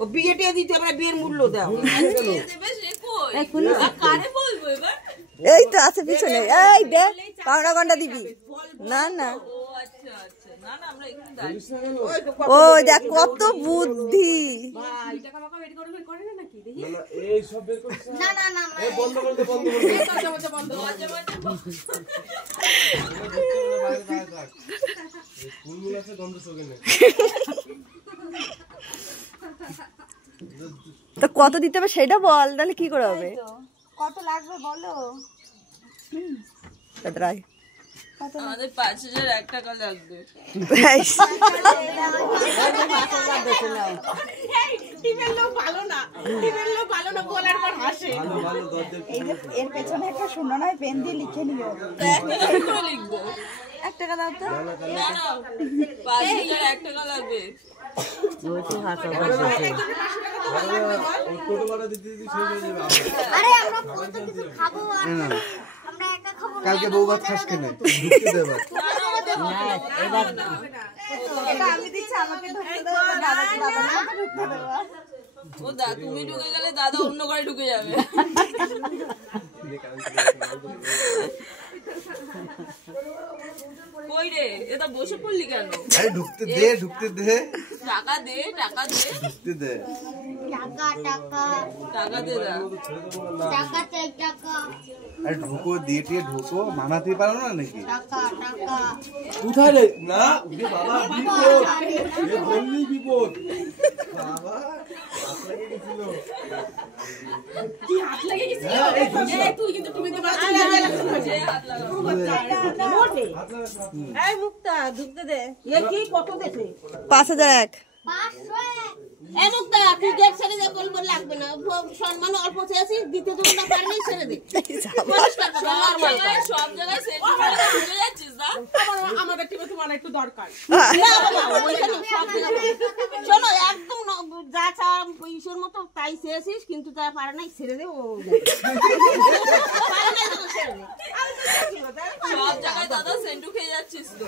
ও বিয়েটা দিতে আমরা বিয়ের মূল্য দাও। এই তো আছে পিছনে, এই দে পাউডার গন্ডা দিবি না না। ও দেখ কত বুদ্ধি। তো কত দিতে হবে সেটা বল, তাহলে কি করে হবে? কত লাগবে বলো? আমাদের 5001 টাকা লাগবে। এর পেছনে একটা শূন্য নয় পেন দিয়ে লিখে নিও। লিখবো 1 টাকা দাও তো। 5001 টাকা লাগবে। আরে আমরা কত কিছু খাবো আর আমরা একা খাবো না। কালকে বউ ভাত খাস কেন? ঢুকতে দে ভাত। এবার এটা আমি দিচ্ছি, আমাকে ধরতে দাও, দাদাকে ঢুকতে দেবো। ও দা তুমি ঢুকে গেলে দাদা অন্য ঘরে ঢুকে যাবে। কই রে এটা বসে পড়লি কেন? এই ঢুকতে দে, ঢুকতে দে। টাকা দে, টাকা দে। ঢুকতে দে। টাকা টাকা টাকা দে দা। টাকা চাই টাকা। আরে ঢুকো, দিয়ে টিয়ে ঢুকো, মানাতে পারো না নাকি? টাকা টাকা। কোথায় রে? না বাবা বিপদ, এ বললি বিপদ বাবা। তুই কিন্তু তুমি তো হাত এই মুক্তা ঢুকতে দে। এ কি কত দেছে? 5001। 500 এই মুক্তা তুই গেট ছেড়ে দে, বলবো লাগবে না, সম্মান অল্প চেয়েছিস, দিতে তো না পারবি, ছেড়ে দে। পরিষ্কার কথা, নরমাল কথা। সব জায়গায় সেন্টিমেন্ট ঢুকে যাচ্ছিস না? আমাদের টিমে তোমার একটু দরকার। না বাবা ওইখানে সব জায়গায় শোনো, একদম যা চা ইসের মতো তাই চেয়েছিস, কিন্তু তা পারে নাই, ছেড়ে দে। ও পারে নাই তো ছেড়ে দে। সব জায়গায় দাদা সেন্টু খেয়ে যাচ্ছিস তো।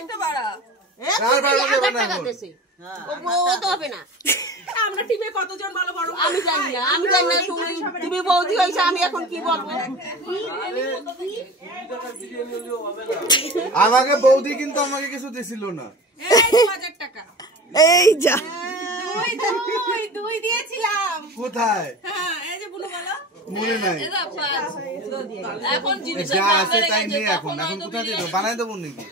একটা বাড়া। কার বাড়া দেবে না এখন? ও তো হবে না। আমরা টিমে কতজন ভালো বড় আমি জানি না, আমি জানি না। তুমি বৌদি হইছে, আমি এখন কি বলবো? আমাকে বৌদি কিন্তু আমাকে কিছু দিছিল না। এই 2000 টাকা। এই যা দুই দিয়েছিলাম। কোথায়? হ্যাঁ এই যে বুনু বলো। মনে নাই। এটা পাঁচ। এখন জিনিসের যা দাম আছে বেড়ে তাই গেছে, নেই এখন। তখন এখন হয়তো কোথায় বিয়ে- দিতে বানাই দেবো নাকি?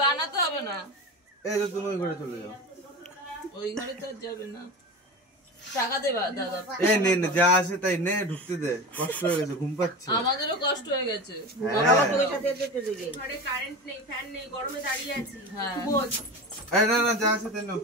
বানাতে হবে না। এই তো তুমি ওই ঘরে চলে যাও। ওই ঘরে তো আর যাবে না। টাকা দে দাদা। এই নে নে, যা আছে তাই নে, ঢুকতে দে। কষ্ট হয়ে গেছে, ঘুম পাচ্ছে। আমাদেরও কষ্ট হয়ে গেছে। ঘরে কারেন্ট নেই, ফ্যান নেই, গরমে দাঁড়িয়ে আছি। হ্যাঁ। বল। এই না না, যা আছে তাই নাও।